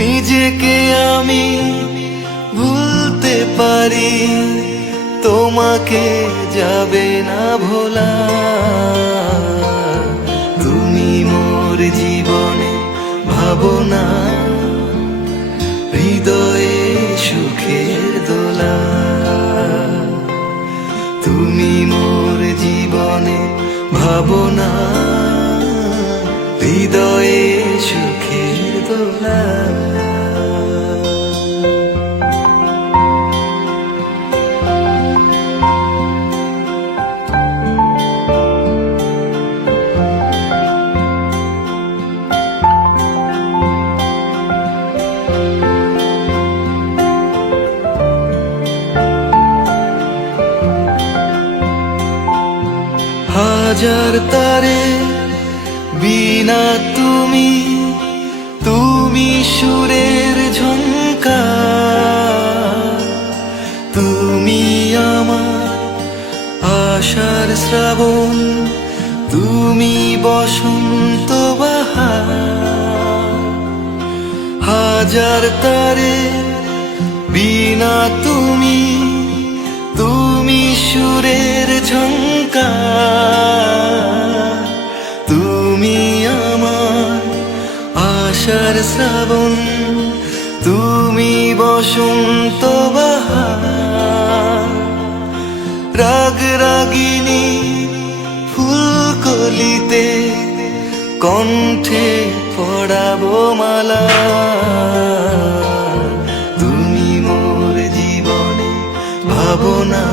নিজেকে আমি ভুলতে পারি, তোমাকে যাবে না ভোলা। তুমি মোর জীবনে ভাবনা, হৃদয়ে সুখের দোলা। তুমি মোর জীবনে ভাবনা, হৃদয়ে সুখের দোলা। হাজার তারে বিনা তুমি, তুমি সুরের ঝংকার। তুমি আমার আশার শ্রাবণ, তুমি বসন্ত বাহার। হাজার তারে বিনা তুমি, তুমি সুরের ঝংকার। তুমি আমার আশার শ্রাবণ, তুমি বসন্ত বাহার। রাগ রাগিনী ফুলকলিতে কণ্ঠে পড়াবো মালা। তুমি মোর জীবনে ভাবনা,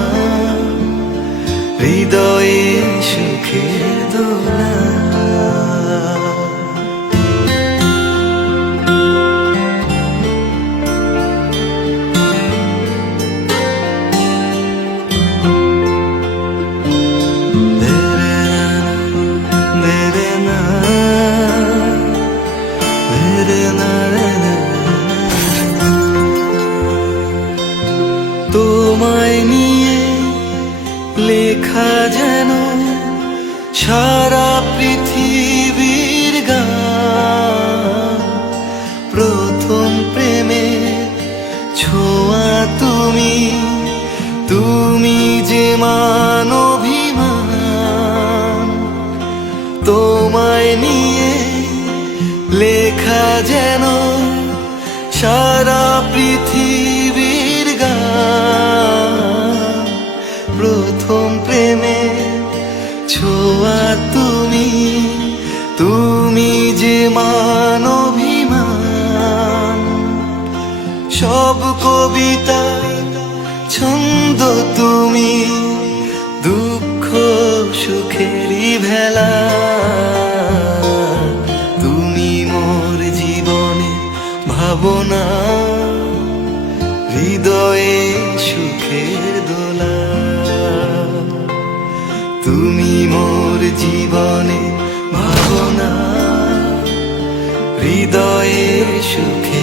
হৃদয়ে সুখের দোলা। তোমায় নিয়ে লেখা যেন সারা পৃথিবীর গান। প্রথম প্রেমের ছোঁয়া তুমি, তুমি যে মান অভিমান। তোমায় নিয়ে লেখা যেন সারা পৃথিবীর গান। প্রথম প্রেমে ছোঁয়া তুমি, তুমি যে মান অভিমান। সব কবিতা ছন্দ তুমি, দুঃখ সুখেরই ভেলা। তুমি মোর জীবনে ভাবনা, হৃদয়ে সুখের দোলা। তুমি মোর জীবনে ভাবনা, হৃদয়ে সুখের